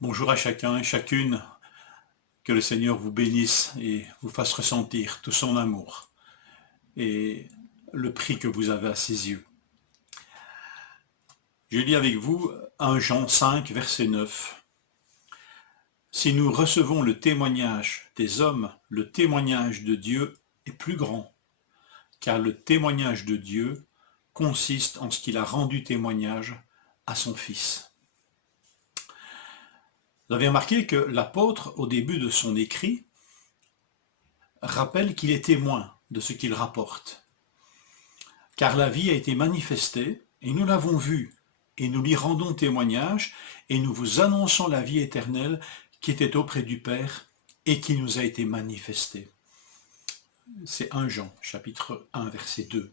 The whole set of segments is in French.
Bonjour à chacun et chacune, que le Seigneur vous bénisse et vous fasse ressentir tout son amour et le prix que vous avez à ses yeux. Je lis avec vous 1 Jean 5, verset 9. Si nous recevons le témoignage des hommes, le témoignage de Dieu est plus grand, car le témoignage de Dieu consiste en ce qu'il a rendu témoignage à son Fils. Vous avez remarqué que l'apôtre, au début de son écrit, rappelle qu'il est témoin de ce qu'il rapporte. Car la vie a été manifestée, et nous l'avons vue, et nous lui rendons témoignage, et nous vous annonçons la vie éternelle qui était auprès du Père, et qui nous a été manifestée. C'est 1 Jean, chapitre 1, verset 2.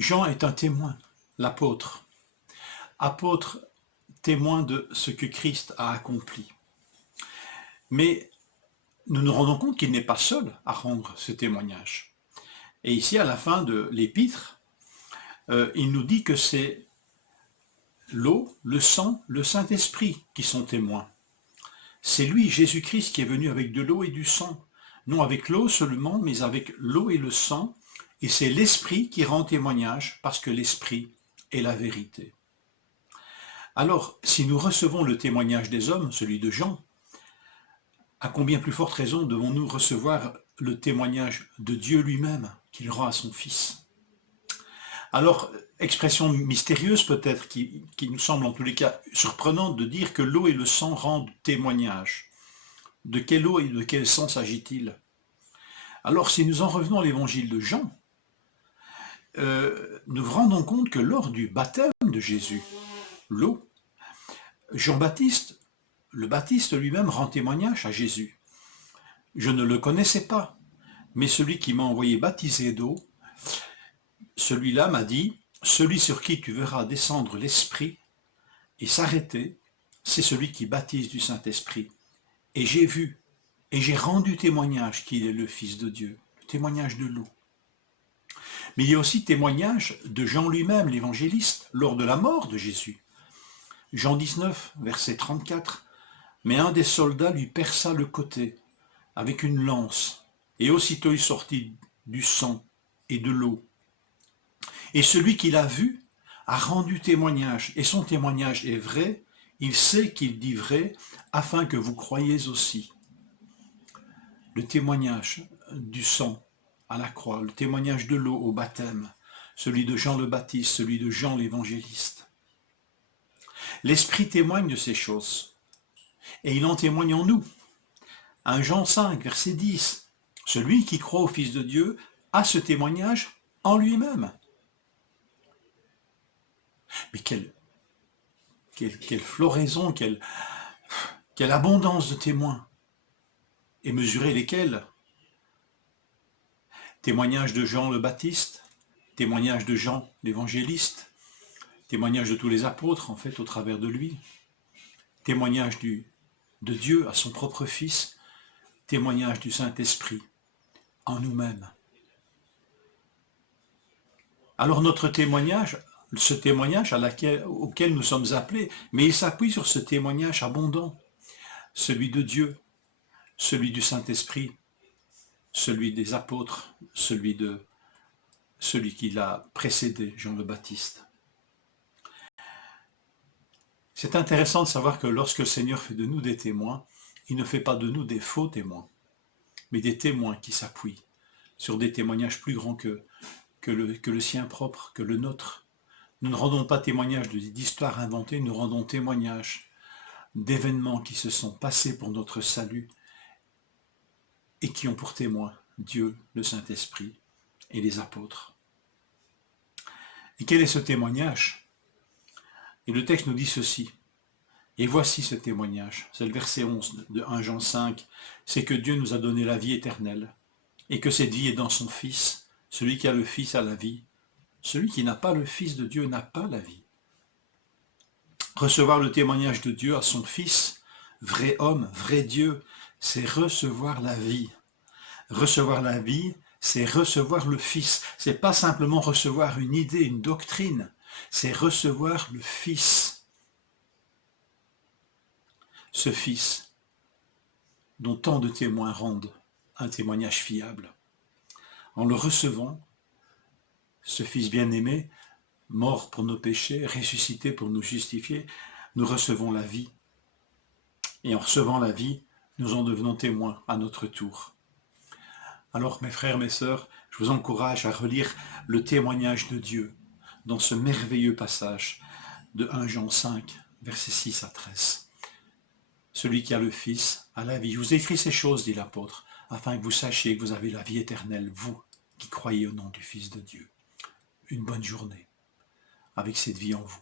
Jean est un témoin, l'apôtre. Apôtre, témoin de ce que Christ a accompli. Mais nous nous rendons compte qu'il n'est pas seul à rendre ce témoignage. Et ici, à la fin de l'épître, il nous dit que c'est l'eau, le sang, le Saint-Esprit qui sont témoins. C'est lui, Jésus-Christ, qui est venu avec de l'eau et du sang. Non avec l'eau seulement, mais avec l'eau et le sang. Et c'est l'Esprit qui rend témoignage, parce que l'Esprit est la vérité. Alors, si nous recevons le témoignage des hommes, celui de Jean, à combien plus forte raison devons-nous recevoir le témoignage de Dieu lui-même qu'il rend à son Fils? Alors, expression mystérieuse peut-être, qui nous semble en tous les cas surprenante de dire que l'eau et le sang rendent témoignage. De quelle eau et de quel sang s'agit-il? Alors, si nous en revenons à l'évangile de Jean, nous rendons compte que lors du baptême de Jésus, l'eau, Jean-Baptiste, le Baptiste lui-même rend témoignage à Jésus. Je ne le connaissais pas, mais celui qui m'a envoyé baptiser d'eau, celui-là m'a dit, celui sur qui tu verras descendre l'Esprit et s'arrêter, c'est celui qui baptise du Saint-Esprit. Et j'ai vu, et j'ai rendu témoignage qu'il est le Fils de Dieu, le témoignage de l'eau. Mais il y a aussi témoignage de Jean lui-même, l'évangéliste, lors de la mort de Jésus. Jean 19, verset 34, « Mais un des soldats lui perça le côté avec une lance, et aussitôt il sortit du sang et de l'eau. Et celui qui l'a vu a rendu témoignage, et son témoignage est vrai, il sait qu'il dit vrai, afin que vous croyiez aussi. » Le témoignage du sang à la croix, le témoignage de l'eau au baptême, celui de Jean le Baptiste, celui de Jean l'évangéliste. L'Esprit témoigne de ces choses, et il en témoigne en nous. 1 Jean 5, verset 10, « Celui qui croit au Fils de Dieu a ce témoignage en lui-même. » Mais quelle floraison, quelle abondance de témoins, et mesurer lesquels? Témoignage de Jean le Baptiste, témoignage de Jean l'évangéliste, témoignage de tous les apôtres, en fait, au travers de lui, témoignage de Dieu à son propre Fils, témoignage du Saint-Esprit en nous-mêmes. Alors notre témoignage, ce témoignage auquel nous sommes appelés, mais il s'appuie sur ce témoignage abondant, celui de Dieu, celui du Saint-Esprit, celui des apôtres, celui qui l'a précédé, Jean le Baptiste. C'est intéressant de savoir que lorsque le Seigneur fait de nous des témoins, il ne fait pas de nous des faux témoins, mais des témoins qui s'appuient sur des témoignages plus grands que le sien propre, que le nôtre. Nous ne rendons pas témoignage d'histoires inventées, nous rendons témoignage d'événements qui se sont passés pour notre salut et qui ont pour témoin Dieu, le Saint-Esprit et les apôtres. Et quel est ce témoignage? Et le texte nous dit ceci. Et voici ce témoignage, c'est le verset 11 de 1 Jean 5, c'est que Dieu nous a donné la vie éternelle, et que cette vie est dans son Fils. Celui qui a le Fils a la vie, celui qui n'a pas le Fils de Dieu n'a pas la vie. Recevoir le témoignage de Dieu à son Fils, vrai homme, vrai Dieu, c'est recevoir la vie. Recevoir la vie, c'est recevoir le Fils. C'est pas simplement recevoir une idée, une doctrine, c'est recevoir le Fils. ce Fils dont tant de témoins rendent un témoignage fiable. En le recevant, ce Fils bien-aimé, mort pour nos péchés, ressuscité pour nous justifier, nous recevons la vie. Et en recevant la vie, nous en devenons témoins à notre tour. Alors mes frères, mes sœurs, je vous encourage à relire le témoignage de Dieu dans ce merveilleux passage de 1 Jean 5, versets 6 à 13. Celui qui a le Fils a la vie. Je vous écris ces choses, dit l'apôtre, afin que vous sachiez que vous avez la vie éternelle, vous qui croyez au nom du Fils de Dieu. Une bonne journée avec cette vie en vous.